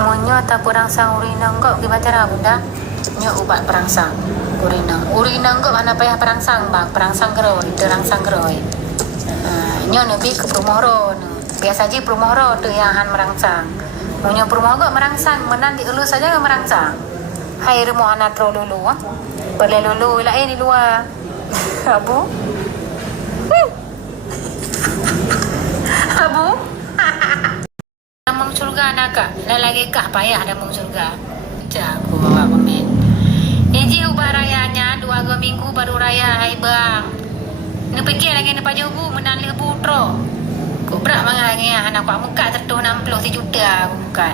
Monyo tak perangsang urinang kok gimana cara bunda? Nyo ubat perangsang urinang. Urinang kok mana payah perangsang bang? Perangsang geroi, terangsang geroi. Nyo nabi ke Promoro. Biasa aja Promoro tu yang han merangsang. Monyo Promoro kok merangsang, menan di ulu saja kok merangsang. Hai rumah anak tro lulu ah. Boleh lulu lah ini luar. Abu. Abu. Damang surga naga, lagi kah payah damang surga. Jago bawa pemain. Iji ubah rayanya 2 minggu baru raya hai bang. Ni fikir lagi ni pajubu menan le putro. Ko berak mangai anak pak muka tertuh 60 juta muka.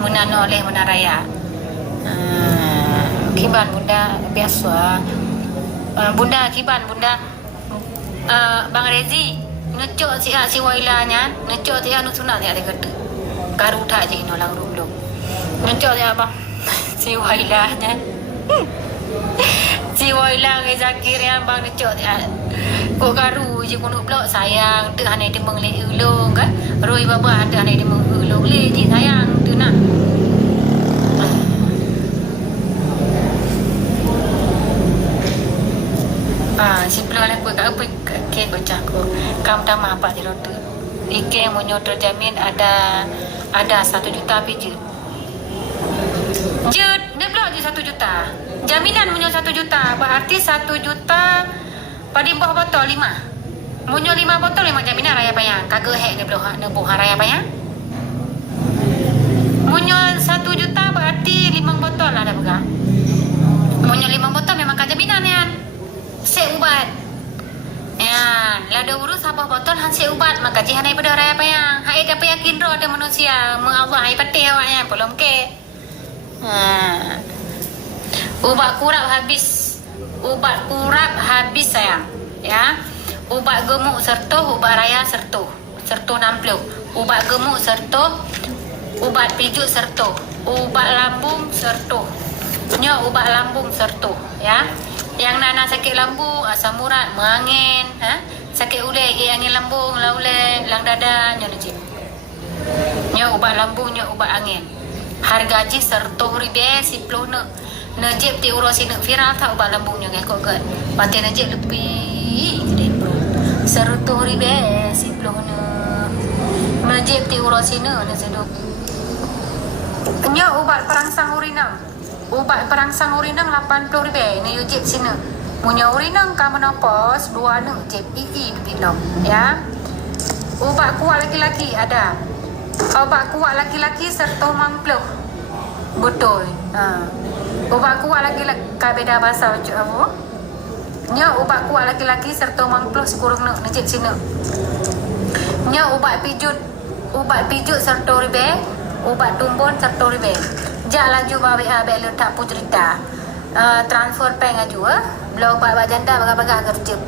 Menan oleh menan raya. Kiban bunda biasa. Bunda kiban bunda. Bang Rezi necok si Wailanya, necok dia nu sunat dia dekat. Karu tak je no lang rumlong. Necok dia bang. Si Wailanya. Si Waila ke Zakir yang bang necok dia. Ko karu je kuno blok sayang tu hanai dia mengle ulung kan. Roi baba ada hanai dia mengulung le je sayang tu nak. Sebelum aku apa ke bocahku kam tama apa di rotu ike monyo terjamin ada 1 juta pijut jut dia blok je 1 juta jaminan monyo 1 juta berarti 1 juta pada buah botol 5 monyo 5 botol 5 jaminan raya payang kagak hek dia blok ne buah raya payang monyo 1 juta berarti 5 botol lah ada buka monyo 5 botol memang kajaminan ya se ubat ya lada urus apa botol hansi ubat maka jihan ai pada raya payang hai apa yakin ro ada manusia mengallah ai patih awaknya belum ke ubat kurap habis sayang ya ubat gemuk serta ubat raya serta 60 ubat gemuk serta ubat pijut serta ubat lambung serta nyo ubat lambung serta ya yang nana sakit lambung, asam urat, mengangin, sakit ulek, angin lambung, laulek, lang dada, nyo najib. Nyo ubat lambung, nyo ubat angin. Harga ji sertoh ribe si ploh najib ti urosi nak viral tak ubat lambung nyo ngekok kan. Pati najib lebih gede bro. Sertoh ribe si ploh najib ti urosi nak sedok. Nyo ubat perangsang urinang. Ubat perangsang urinang 80 ribu. Ini ujib sini. Punya urinang kamu menopos 2 ujib ii bilang ya. Ubat kuat laki-laki ada. Ubat kuat laki-laki serta mangpluh. Betul. Ubat kuat laki-laki beda bahasa ujuk apa? Nya ubat kuat laki-laki serta mangpluh sekurang nak ujib sini. Nya ubat pijut serta ribu. Ubat tumbon serta ribu. Jak laju bawa abek letak putrita transfer peng aju belum pak janda bagah-bagah kerja